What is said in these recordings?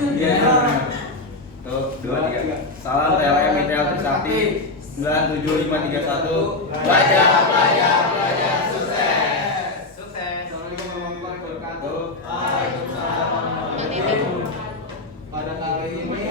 Iya. Tuh, 2 3. Salam TLM ITL Trisakti 97531. Belajar belajar sukses. Sukses. Assalamualaikum warahmatullahi wabarakatuh. Pada kali ini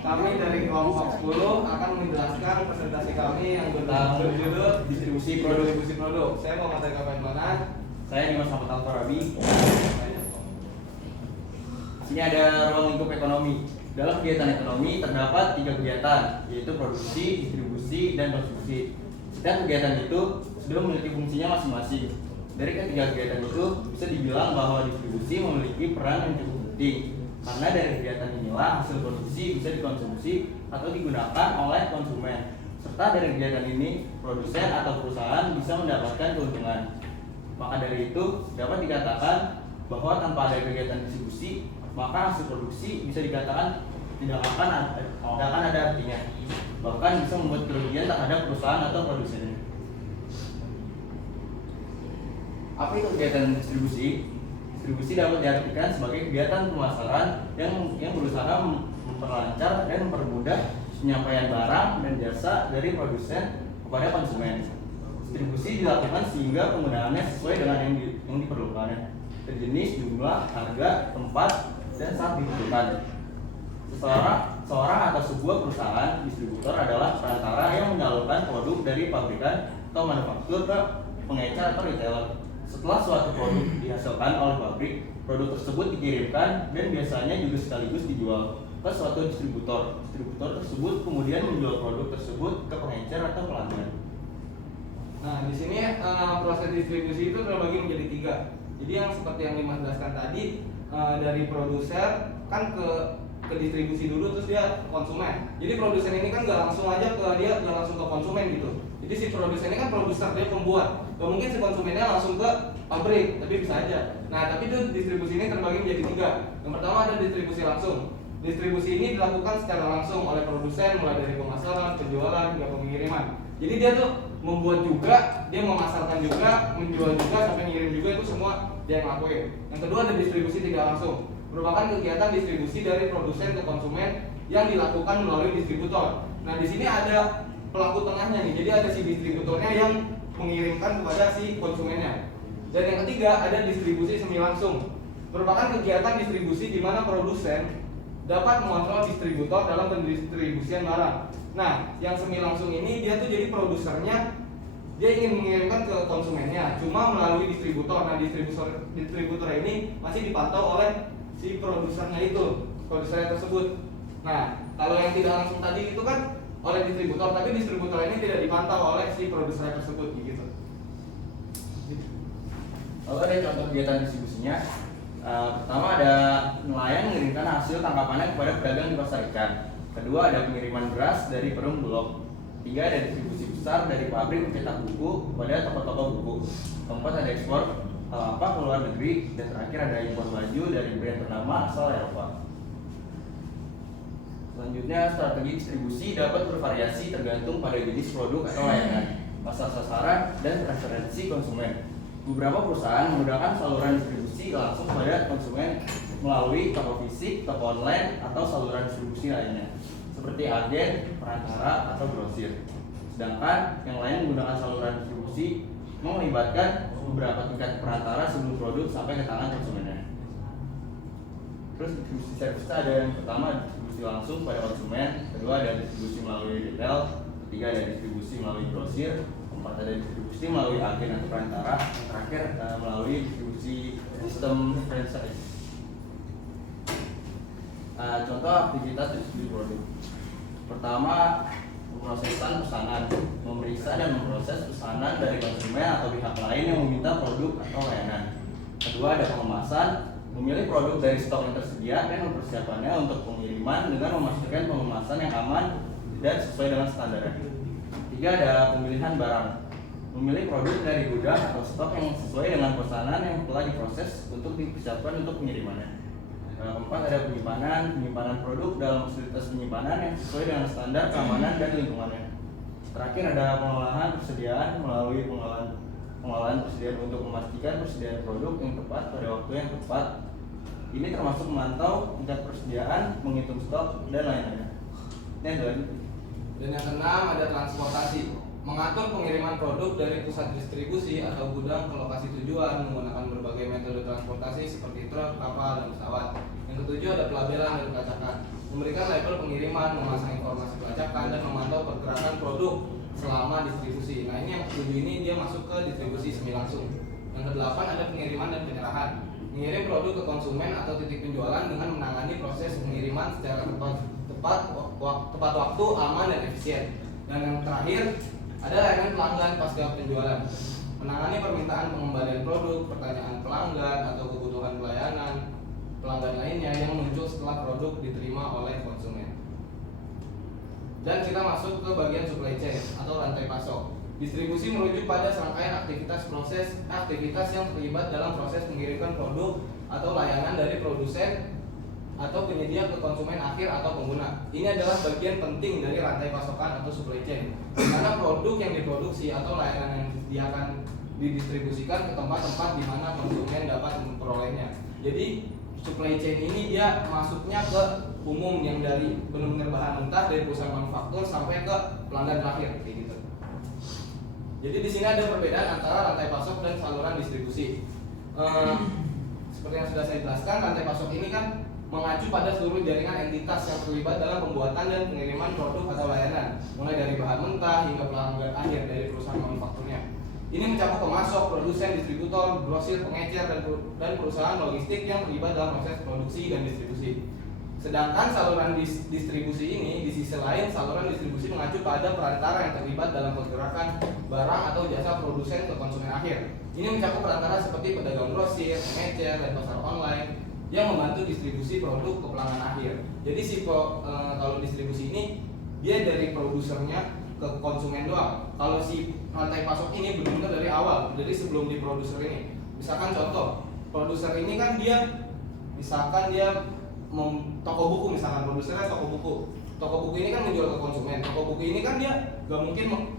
kami dari kelompok 10 akan menjelaskan presentasi kami yang berjudul distribusi produk. Saya mau materi Kapan mana? Saya Dimas Muhammad Al-Farabi. Sini ada ruang lingkup ekonomi. Dalam kegiatan ekonomi terdapat 3 kegiatan, yaitu produksi, distribusi, dan konsumsi. Setiap kegiatan itu sudah memiliki fungsinya masing-masing. Dari ketiga kegiatan itu bisa dibilang bahwa distribusi memiliki peran yang cukup penting, karena dari kegiatan inilah hasil produksi bisa dikonsumsi atau digunakan oleh konsumen. Serta dari kegiatan ini produsen atau perusahaan bisa mendapatkan keuntungan. Maka dari itu dapat dikatakan bahwa tanpa ada kegiatan distribusi, maka hasil produksi bisa dikatakan tidak akan ada artinya, bahkan bisa membuat kerugian terhadap perusahaan atau produsennya. Apa itu kegiatan distribusi? Distribusi dapat diartikan sebagai kegiatan pemasaran yang berusaha memperlancar dan mempermudah penyampaian barang dan jasa dari produsen kepada konsumen. Distribusi dilakukan sehingga penggunaannya sesuai dengan yang diperlukan, jenis, jumlah, harga, tempat, dan saat dibutuhkan. Seorang atau sebuah perusahaan distributor adalah perantara yang menyalurkan produk dari pabrikan atau manufaktur ke pengecer atau retailer. Setelah suatu produk dihasilkan oleh pabrik, produk tersebut dikirimkan dan biasanya juga sekaligus dijual ke suatu distributor. Distributor tersebut kemudian menjual produk tersebut ke pengecer atau pelanggan. Nah, di sini proses distribusi itu terbagi menjadi 3. Jadi yang seperti yang Dimas jelaskan tadi, dari produser kan ke distribusi dulu, terus dia konsumen. Jadi produsen ini kan nggak langsung aja ke dia, nggak langsung ke konsumen gitu. Jadi si produsen ini kan produser, dia pembuat. Gak mungkin si konsumennya langsung ke pabrik, tapi bisa aja. Nah, tapi itu distribusi ini terbagi menjadi 3. Yang pertama ada distribusi langsung. Distribusi ini dilakukan secara langsung oleh produsen, mulai dari pemasaran, penjualan, hingga pengiriman. Jadi dia tuh membuat juga, dia memasarkan juga, menjual juga, sampai ngirim juga, itu semua dia yang lakuin. Yang kedua ada distribusi tidak langsung, merupakan kegiatan distribusi dari produsen ke konsumen yang dilakukan melalui distributor. Nah, di sini ada pelaku tengahnya nih, jadi ada si distributornya yang mengirimkan kepada si konsumennya. Dan yang ketiga ada distribusi semi langsung, merupakan kegiatan distribusi di mana produsen dapat mengontrol distributor dalam pendistribusian barang. Nah, yang semi langsung ini dia tuh jadi produsernya, dia ingin mengirimkan ke konsumennya, cuma melalui distributor. Nah, distributor ini masih dipantau oleh si produsernya itu, produsernya tersebut. Nah, kalau yang tidak langsung tadi itu kan oleh distributor, tapi distributor ini tidak dipantau oleh si produsernya tersebut, gitu. Lalu ada contoh kegiatan distribusinya. Pertama ada nelayan mengirimkan hasil tangkapannya kepada pedagang di pasar ikan. Kedua ada pengiriman beras dari perum Bulog. Tiga ada distribusi besar dari pabrik mencetak buku kepada toko-toko buku. Keempat ada ekspor kelapa ke luar negeri. Dan terakhir ada impor baju dari brand ternama asal Eropa. Selanjutnya strategi distribusi dapat bervariasi tergantung pada jenis produk atau layanan, pasar sasaran, dan preferensi konsumen. Beberapa perusahaan menggunakan saluran distribusi langsung pada konsumen melalui toko fisik, toko online, atau saluran distribusi lainnya, seperti agen, perantara, atau grosir. Sedangkan yang lain menggunakan saluran distribusi melibatkan beberapa tingkat perantara sebelum produk sampai ke tangan konsumennya. Terus distribusi service ada yang pertama distribusi langsung pada konsumen, kedua ada distribusi melalui retail, ketiga ada distribusi melalui grosir, keempat ada distribusi melalui agen atau perantara, terakhir melalui distribusi sistem franchise. Contoh aktivitas distribusi produk. Pertama, pemrosesan pesanan, memeriksa dan memproses pesanan dari konsumen atau pihak lain yang meminta produk atau layanan. Kedua, ada pengemasan, memilih produk dari stok yang tersedia dan mempersiapkannya untuk pengiriman dengan memastikan pengemasan yang aman dan sesuai dengan standarnya. Tiga, ada pemilihan barang, memilih produk dari gudang atau stok yang sesuai dengan pesanan yang telah diproses untuk dipersiapkan untuk pengirimannya. Keempat, ada penyimpanan produk dalam fasilitas penyimpanan yang sesuai dengan standar keamanan dan lingkungannya. Terakhir ada pengolahan persediaan melalui pengolahan persediaan untuk memastikan persediaan produk yang tepat pada waktu yang tepat Ini termasuk memantau tingkat persediaan, menghitung stok, dan lain-lainnya. Ini ada lagi. Dan yang keenam ada transportasi, mengatur pengiriman produk dari pusat distribusi atau gudang ke lokasi tujuan menggunakan berbagai metode transportasi seperti truk, kapal, dan pesawat. Yang ketujuh ada pelabelan dan pelacakan, memberikan label pengiriman, memasang informasi pelacakan, dan memantau pergerakan produk selama distribusi. Nah, ini yang ketujuh ini dia masuk ke distribusi semi langsung. Yang kedelapan ada pengiriman dan penyerahan, mengirim produk ke konsumen atau titik penjualan dengan menangani proses pengiriman secara tepat waktu, aman, dan efisien. Dan yang terakhir ada layanan pelanggan pasca penjualan, menangani permintaan pengembalian produk, pertanyaan pelanggan, atau kebutuhan pelayanan pelanggan lainnya yang muncul setelah produk diterima oleh konsumen. Dan kita masuk ke bagian supply chain atau rantai pasok. Distribusi merujuk pada serangkaian aktivitas yang terlibat dalam proses mengirimkan produk atau layanan dari produsen atau penyedia ke konsumen akhir atau pengguna. Ini adalah bagian penting dari rantai pasokan atau supply chain, di mana produk yang diproduksi atau layanan yang disediakan didistribusikan ke tempat-tempat di mana konsumen dapat memperolehnya. Jadi supply chain ini dia masuknya ke umum, yang dari benar-benar bahan mentah dari perusahaan manufaktur sampai ke pelanggan terakhir kayak gitu. Jadi di sini ada perbedaan antara rantai pasok dan saluran distribusi. Seperti yang sudah saya jelaskan, rantai pasok ini kan mengacu pada seluruh jaringan entitas yang terlibat dalam pembuatan dan pengiriman produk atau layanan, mulai dari bahan mentah hingga pelanggan akhir dari perusahaan manufakturnya. Ini mencakup pemasok, produsen, distributor, grosir, pengecer, dan perusahaan logistik yang terlibat dalam proses produksi dan distribusi. Sedangkan saluran distribusi ini, di sisi lain, saluran distribusi mengacu pada perantara yang terlibat dalam pergerakan barang atau jasa produsen ke konsumen akhir. Ini mencakup perantara seperti pedagang grosir, pengecer, dan pasar online yang membantu distribusi produk ke pelanggan akhir. Jadi kalau distribusi ini dia dari produsernya ke konsumen doang. Kalau si rantai pasok ini benar-benar dari awal, dari sebelum di produser ini. Misalkan contoh, produser ini kan dia toko buku, misalkan produsernya toko buku. Toko buku ini kan menjual ke konsumen. Toko buku ini kan dia gak mungkin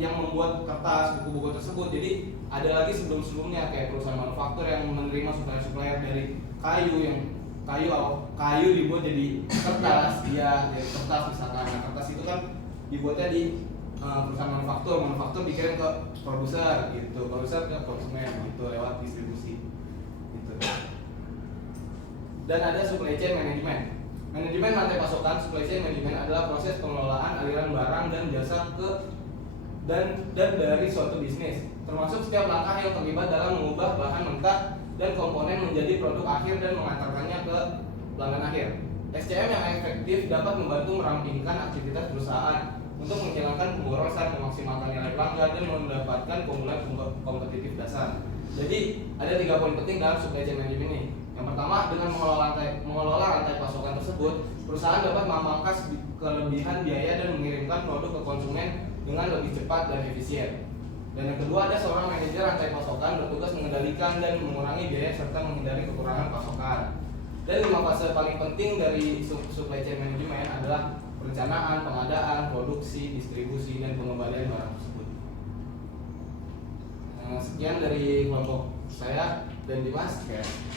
yang membuat kertas buku-buku tersebut. Jadi ada lagi sebelum-sebelumnya kayak perusahaan manufaktur yang menerima supplier dari kayu dibuat jadi kertas, dari kertas misalkan. Nah, kertas itu kan dibuatnya di perusahaan manufaktur dikirim ke produser gitu, produser ke konsumen gitu lewat distribusi gitu. Dan ada supply chain management. Manajemen rantai pasokan, supply chain management adalah proses pengelolaan aliran barang dan jasa dan dari suatu bisnis, termasuk setiap langkah yang terlibat dalam mengubah bahan mentah dan komponen menjadi produk akhir dan mengantarkannya ke pelanggan akhir. SCM yang efektif dapat membantu merampingkan aktivitas perusahaan untuk menghilangkan pemborosan, memaksimalkan nilai pelanggan, dan mendapatkan keunggulan kompetitif dasar. Jadi ada 3 poin penting dalam supply chain management ini. Yang pertama, dengan mengelola rantai pasokan tersebut, perusahaan dapat memangkas kelebihan biaya dan mengirimkan produk ke konsumen dengan lebih cepat dan efisien. Dan yang kedua, ada seorang manajer rantai pasokan bertugas mengendalikan dan mengurangi biaya serta menghindari kekurangan pasokan. Dan 5 fase paling penting dari supply chain management adalah perencanaan, pengadaan, produksi, distribusi, dan pengembalian barang tersebut. Sekian dari kelompok saya dan Dimas.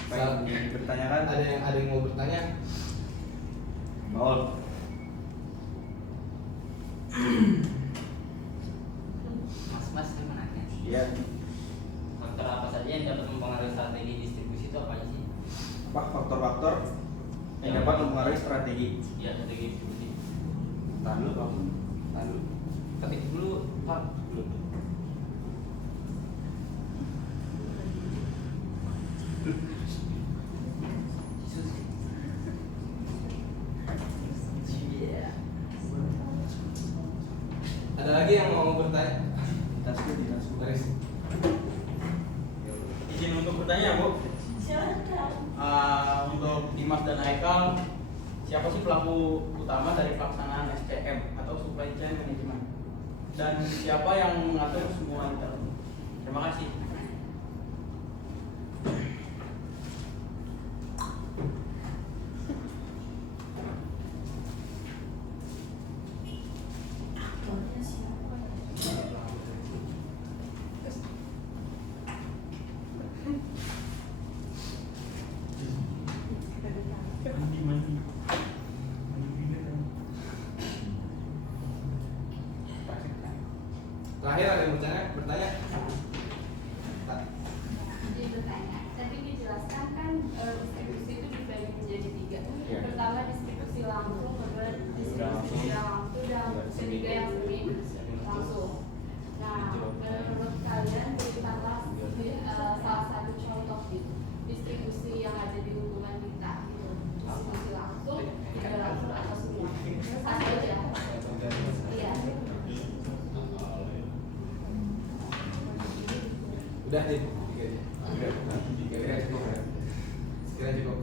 Baik, yang dipertanyakan Ada yang mau bertanya? Maul. Mas saya mau nanya. Iya. Faktor apa saja yang dapat mempengaruhi strategi distribusi itu apa aja sih? Apa faktor-faktor yang dapat mempengaruhi strategi? Ya, strategi distribusi. Tahan dulu, Pak. Tahan dulu. Ketik dulu, Pak. Ada lagi yang mau bertanya? Baris. Izin untuk bertanya, Bu. Silakan. Untuk Dimas dan Haikal, siapa sih pelaku utama dari pelaksanaan SCM atau supply chain management? Dan siapa yang mengatur semua itu? Terima kasih. Aktornya siapa? Udah deh, tiga aja. Kira-kira cukup ya? Kira cukup.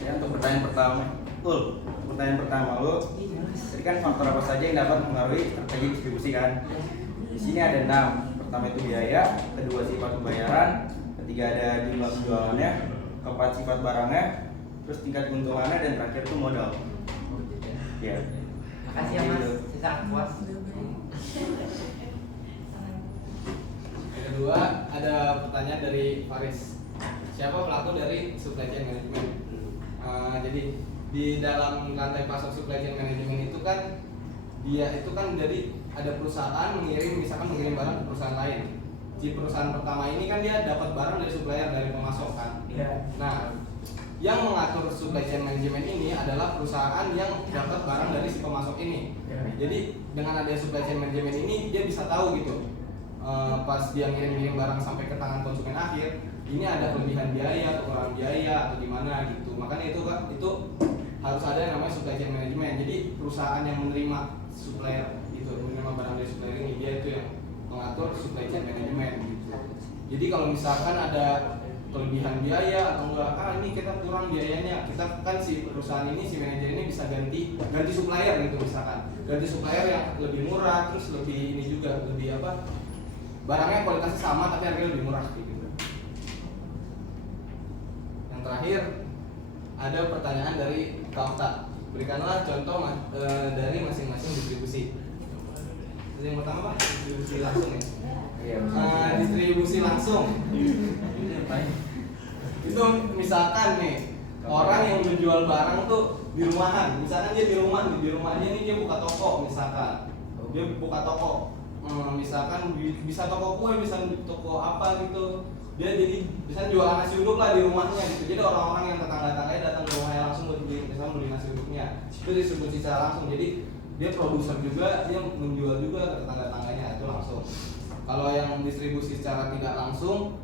Ya, untuk pertanyaan pertama, pertanyaan pertama lo, tadi kan faktor apa saja yang dapat mempengaruhi strategi distribusi kan? Di sini ada 6. Pertama itu biaya, kedua sifat pembayaran, ketiga ada jumlah penjualannya, keempat sifat barangnya, terus tingkat keuntungannya, dan terakhir itu modal. Ya. Makasih ya Mas, sisa puas. Yang kedua ada pertanyaan dari Faris. Siapa pelaku dari supply chain management? Jadi di dalam rantai pasok supply chain management itu kan dia itu kan dari ada perusahaan misalkan mengirim barang ke perusahaan lain. Si perusahaan pertama ini kan dia dapat barang dari supplier, dari pemasok kan. Nah, yang mengatur supply chain management ini adalah perusahaan yang dapat barang dari si pemasok ini. Jadi dengan adanya supply chain management ini dia bisa tahu gitu pas dia ngirim barang sampai ke tangan konsumen akhir, ini ada kelebihan biaya, kekurangan biaya atau gimana gitu. Makanya itu harus ada yang namanya supply chain management. Jadi perusahaan yang menerima supplier itu, menerima barang dari supplier ini, dia itu yang mengatur supply chain management gitu. Jadi kalau misalkan ada kelebihan biaya atau enggak, ini kita kurang biayanya, kita kan si perusahaan ini, si manajer ini bisa ganti supplier gitu, misalkan ganti supplier yang lebih murah, terus lebih ini juga lebih apa, barangnya kualitasnya sama tapi harganya lebih murah gitu. Yang terakhir ada pertanyaan dari Kak. Berikanlah contoh dari masing-masing distribusi. Jadi yang pertama Pak, distribusi langsung ya. Distribusi langsung. Itu misalkan nih orang yang menjual barang tuh di rumahan. Misalkan dia di rumahnya ini dia buka toko misalkan. Dia buka toko. Misalkan bisa toko kue, bisa toko apa gitu. Dia jadi bisa jualan nasi uduk lah di rumahnya gitu. Jadi orang-orang yang tetangga-tetangganya datang ke rumahnya langsung buat beli nasi uduknya. Itu distribusi secara langsung. Jadi dia produser juga, dia menjual juga ke tetangga-tetangganya, itu langsung. Kalau yang distribusi secara tidak langsung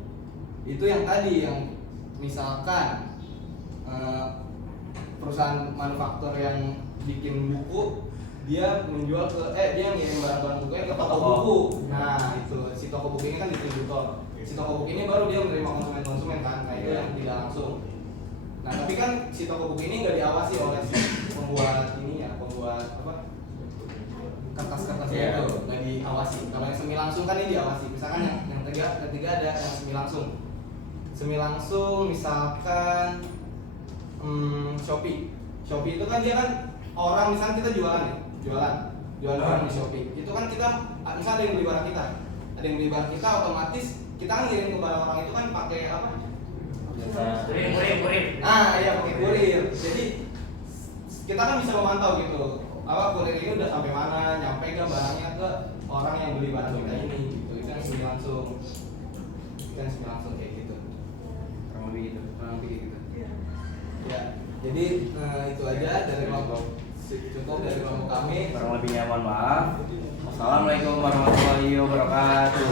itu yang tadi, yang misalkan perusahaan manufaktur yang bikin buku, dia menjual dia ngirim barang-barang bukunya ke toko buku. Nah itu si toko buku ini kan distributor. Si toko buku ini baru dia menerima konsumen kan, nah itu yang tidak langsung. Nah tapi kan si toko buku ini nggak diawasi oleh si pembuat apa kertas-kertasnya itu, nggak diawasi. Kalau yang semi langsung kan ini diawasi. Misalkan yang ketiga ada yang semi langsung. Semi langsung misalkan Shopee itu kan dia kan orang, misalkan kita jualan barang di Shopee. Itu kan kita misalnya ada yang beli barang kita, otomatis kita kan ngirim ke barang orang itu kan pakai apa? Kurir. Nah, iya pakai kurir. Jadi kita kan bisa memantau gitu. Apa kurir ini udah sampai mana, nyampe ke barangnya ke orang yang beli barang kita ini gitu. Itu yang semi langsung. Kayak gitu. Kurang lebih gitu. Ya, jadi itu aja dari kelompok kami. Kurang lebihnya mohon maaf. Wassalamualaikum warahmatullahi wabarakatuh.